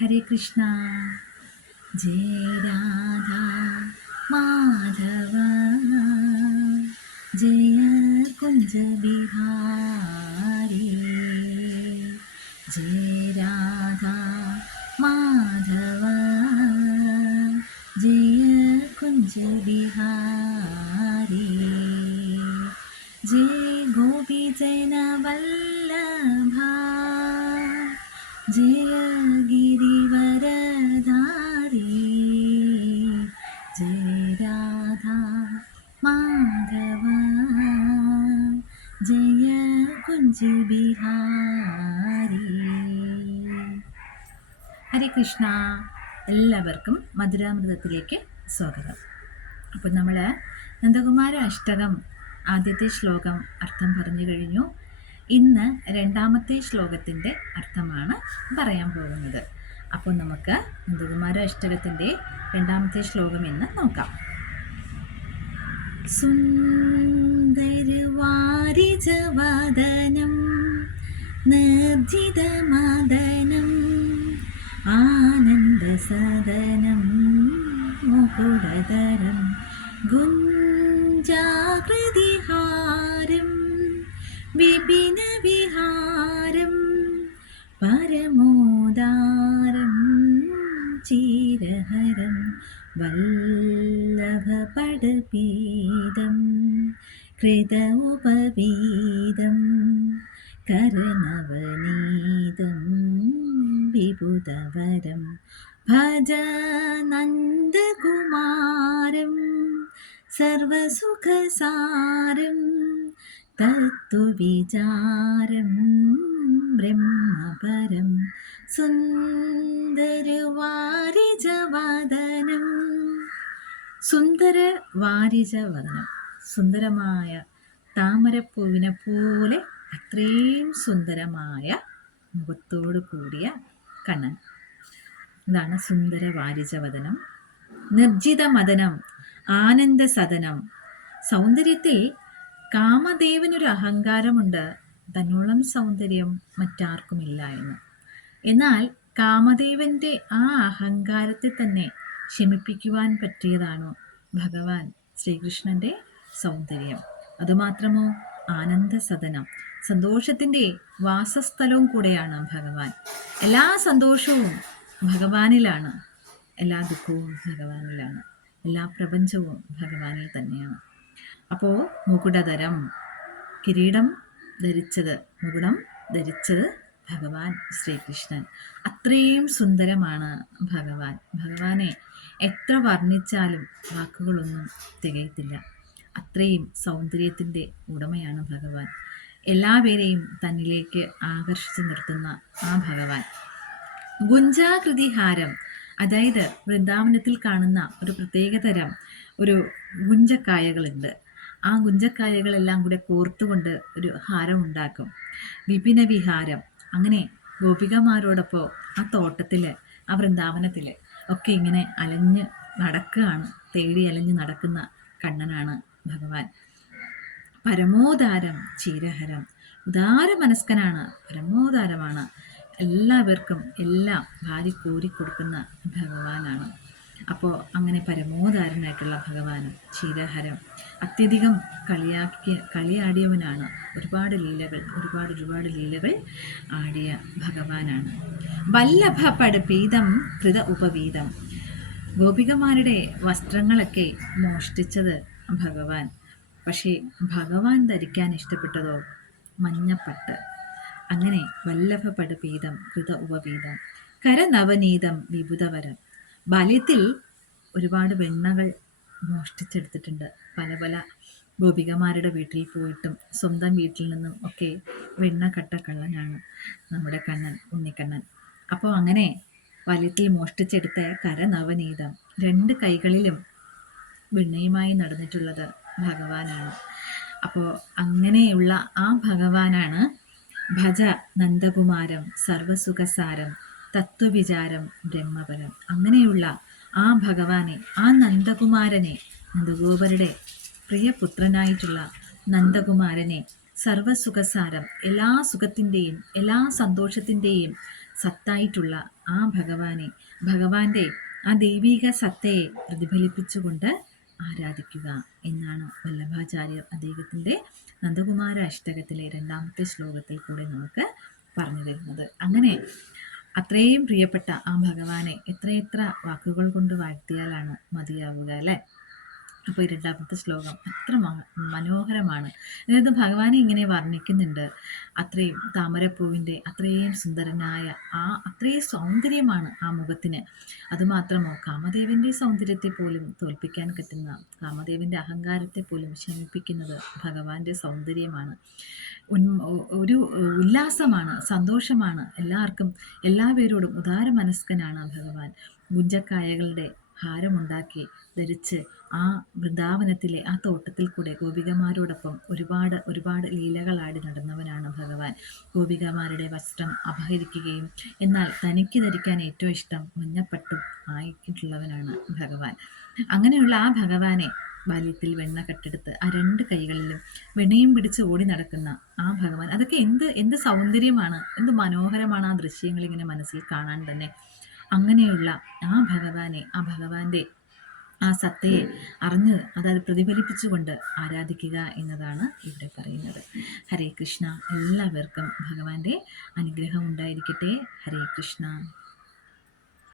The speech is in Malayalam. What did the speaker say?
ഹരേ കൃഷ്ണ. ജയ രാധ മാധവ. ജയ കുഞ്ച ബിഹാരി ജയ രാധ മാധവ. ജയ കുഞ്ച ബിഹാരി ജയ ഗോപി ജന വല്ലഭ ജയ കുഞ്ചി ബിഹാരി. ഹരേ കൃഷ്ണ. എല്ലാവർക്കും മധുരാമൃതത്തിലേക്ക് സ്വാഗതം. അപ്പോൾ നമ്മൾ നന്ദകുമാര അഷ്ടകം ആദ്യത്തെ ശ്ലോകം അർത്ഥം പറഞ്ഞു കഴിഞ്ഞു. ഇന്ന് രണ്ടാമത്തെ ശ്ലോകത്തിന്റെ അർത്ഥമാണ് പറയാൻ പോകുന്നത്. അപ്പോൾ നമുക്ക് നന്ദകുമാര അഷ്ടകത്തിന്റെ രണ്ടാമത്തെ ശ്ലോകം എന്ന് നോക്കാം. സുന്ദരവാരിജവദനം നിർജിതമദനം ആനന്ദസദനം മുകുടതരം ഗുഞ്ചാകൃതിഹാരം വിപിനവിഹാരം പരമോദാരം ചീരഹരം വല്ലഭപടപീതം കൃത ഉപവീതം കരണവനീതം വിബുധവരം ഭജ നന്ദകുമാരം സർവസുഖസാരം തത്വവിചാരം ബ്രഹ്മപരം സുന്ദരവാരിജവദനം സുന്ദര വാരിജ വർണം. സുന്ദരമായ താമരപ്പൂവിനെ പോലെ അത്രയും സുന്ദരമായ മുഖത്തോട് കൂടിയ കണ്ണൻ ഇതാണ് സുന്ദര വാരിജ വദനം. നിർജിത മദനം ആനന്ദ സദനം. സൗന്ദര്യത്തിൽ കാമദേവനൊരു അഹങ്കാരമുണ്ട്. തന്നോളം സൗന്ദര്യം മറ്റാർക്കുമില്ല എന്ന്. എന്നാൽ കാമദേവന്റെ ആ അഹങ്കാരത്തെ തന്നെ ശമിപ്പിക്കുവാൻ പറ്റിയതാണോ ഭഗവാൻ ശ്രീകൃഷ്ണന്റെ സൗന്ദര്യം? അതുമാത്രമോ ആനന്ദ സദനം സന്തോഷത്തിന്റെ വാസസ്ഥലവും കൂടെയാണ് ഭഗവാൻ. എല്ലാ സന്തോഷവും ഭഗവാനിലാണ്. എല്ലാ ദുഃഖവും ഭഗവാനിലാണ്. എല്ലാ പ്രപഞ്ചവും ഭഗവാനിൽ തന്നെയാണ്. അപ്പോൾ മുകുടതരം കിരീടം ധരിച്ചത് മുകുടം ധരിച്ചത് ഭഗവാൻ ശ്രീകൃഷ്ണൻ. അത്രയും സുന്ദരമാണ് ഭഗവാൻ. ഭഗവാനെ എത്ര വർണിച്ചാലും വാക്കുകളൊന്നും തികയത്തില്ല. അത്രയും സൗന്ദര്യത്തിന്റെ ഉടമയാണ് ഭഗവാൻ. എല്ലാവരെയും തന്നിലേക്ക് ആകർഷിച്ചു നിർത്തുന്ന ആ ഭഗവാൻ. ഗുഞ്ചാകൃതിഹാരം അതായത് വൃന്ദാവനത്തിൽ കാണുന്ന ഒരു പ്രത്യേകതരം ഒരു ഗുഞ്ചക്കായകളുണ്ട്. ആ ഗുഞ്ചക്കായകളെല്ലാം കൂടെ കോർത്തുകൊണ്ട് ഒരു ഹാരം ഉണ്ടാക്കും വിപിന വിഹാരം അങ്ങനെ ഗോപികമാരോടൊപ്പം ആ തോട്ടത്തിൽ ആ വൃന്ദാവനത്തിൽ ഒക്കെ ഇങ്ങനെ അലഞ്ഞ് നടക്കുകയാണ്. തേടി അലഞ്ഞ് നടക്കുന്ന കണ്ണനാണ് ഭഗവാൻ. പരമോദാരം ചീരഹരം ഉദാര മനസ്കനാണ് പരമോദാരമാണ്. എല്ലാവർക്കും എല്ലാം ഭാര്യ കോരിക്കൊടുക്കുന്ന ഭഗവാനാണ്. അപ്പോൾ അങ്ങനെ പരമോദാരനായിട്ടുള്ള ഭഗവാനും ചീരഹരം അത്യധികം കളിയാക്കിയ കളിയാടിയവനാണ്. ഒരുപാട് ലീലകൾ ഒരുപാട് ഒരുപാട് ലീലകൾ ആടിയ ഭഗവാനാണ്. വല്ലഭ പടപീതം കൃത ഉപവീതം. ഗോപികമാരുടെ വസ്ത്രങ്ങളൊക്കെ മോഷ്ടിച്ചത് ഭഗവാൻ. പക്ഷേ ഭഗവാൻ ധരിക്കാൻ ഇഷ്ടപ്പെട്ടതോ? മഞ്ഞപ്പട്ട്. അങ്ങനെ വല്ലഭ പടപീതം കൃത ഉപവീതം. കരനവനീതം വിബുധവരം ബാല്യത്തിൽ ഒരുപാട് വെണ്ണകൾ മോഷ്ടിച്ചെടുത്തിട്ടുണ്ട്. പല പല ഗോപികമാരുടെ വീട്ടിൽ പോയിട്ടും സ്വന്തം വീട്ടിൽ നിന്നും ഒക്കെ വെണ്ണ കട്ട കള്ളനാണ് നമ്മുടെ കണ്ണൻ ഉണ്ണിക്കണ്ണൻ. അപ്പോൾ അങ്ങനെ വലത്തിൽ മോഷ്ടിച്ചെടുത്ത കരനവനീതം രണ്ട് കൈകളിലും വിണ്ണയുമായി നടന്നിട്ടുള്ളത് ഭഗവാനാണ്. അപ്പോൾ അങ്ങനെയുള്ള ആ ഭഗവാനാണ് ഭജ നന്ദകുമാരം സർവസുഖസാരം തത്വവിചാരം ബ്രഹ്മപരം. അങ്ങനെയുള്ള ആ ഭഗവാനെ ആ നന്ദകുമാരനെ നന്ദഗോപരുടെ പ്രിയപുത്രനായിട്ടുള്ള നന്ദകുമാരനെ സർവസുഖസാരം എല്ലാ സുഖത്തിന്റെയും എല്ലാ സന്തോഷത്തിന്റെയും സത്തായിട്ടുള്ള ആ ഭഗവാനെ ഭഗവാന്റെ ആ ദൈവിക സത്തയെ പ്രതിഫലിപ്പിച്ചുകൊണ്ട് ആരാധിക്കുക എന്നാണ് വല്ലഭാചാര്യർ അദ്ദേഹത്തിന്റെ നന്ദകുമാര അഷ്ടകത്തിലെ രണ്ടാമത്തെ ശ്ലോകത്തിൽ കൂടെ നമുക്ക് പറഞ്ഞു തരുന്നത്. അങ്ങനെ അത്രയും പ്രിയപ്പെട്ട ആ ഭഗവാനെ എത്രയെത്ര വാക്കുകൾ കൊണ്ട് വാഴ്ത്തിയാലാണ് മതിയാവുക അല്ലേ? അപ്പോൾ ഈ രണ്ടാമത്തെ ശ്ലോകം അത്ര മനോഹരമാണ്. അതായത് ഭഗവാൻ ഇങ്ങനെ വർണിക്കുന്നുണ്ട്. അത്രയും താമരപ്പൂവിന്റെ അത്രയും സുന്ദരനായ ആ അത്രയും സൗന്ദര്യമാണ് ആ മുഖത്തിന്. അതുമാത്രമോ കാമദേവന്റെ സൗന്ദര്യത്തെ പോലും തോൽപ്പിക്കാൻ കിട്ടുന്ന കാമദേവന്റെ അഹങ്കാരത്തെ പോലും ശമിപ്പിക്കുന്നത് ഭഗവാന്റെ സൗന്ദര്യമാണ്. ഒരു ഉല്ലാസമാണ് സന്തോഷമാണ്. എല്ലാവർക്കും എല്ലാവരോടും ഉദാര മനസ്കനാണ് ഭഗവാൻ. ഗുഞ്ചക്കായകളുടെ ഹാരമുണ്ടാക്കി ധരിച്ച് ആ വൃന്ദാവനത്തിലെ ആ തോട്ടത്തിൽ കൂടെ ഗോപികമാരോടൊപ്പം ഒരുപാട് ഒരുപാട് ലീലകളാടി നടന്നവനാണ് ഭഗവാൻ. ഗോപികമാരുടെ വസ്ത്രം അപഹരിക്കുകയും എന്നാൽ തനിക്ക് ധരിക്കാൻ ഏറ്റവും ഇഷ്ടം മഞ്ഞപ്പട്ടും ആയിട്ടുള്ളവനാണ് ഭഗവാൻ. അങ്ങനെയുള്ള ആ ഭഗവാനെ ബാല്യത്തിൽ വെണ്ണ കെട്ടെടുത്ത് ആ രണ്ട് കൈകളിലും വെണ്ണയും പിടിച്ച് ഓടി നടക്കുന്ന ആ ഭഗവാൻ അതൊക്കെ എന്ത് എന്ത് സൗന്ദര്യമാണ് എന്ത് മനോഹരമാണ് ആ ദൃശ്യങ്ങൾ ഇങ്ങനെ മനസ്സിൽ കാണാൻ തന്നെ. അങ്ങനെയുള്ള ആ ഭഗവാനെ ആ ഭഗവാന്റെ ആ സത്തയെ അറിഞ്ഞ് അതായത് പ്രതിഫലിപ്പിച്ചുകൊണ്ട് ആരാധിക്കുക എന്നതാണ് ഇവിടെ പറയുന്നത്. ഹരേ കൃഷ്ണ. എല്ലാവർക്കും ഭഗവാന്റെ അനുഗ്രഹം ഉണ്ടായിരിക്കട്ടെ. ഹരേ കൃഷ്ണ.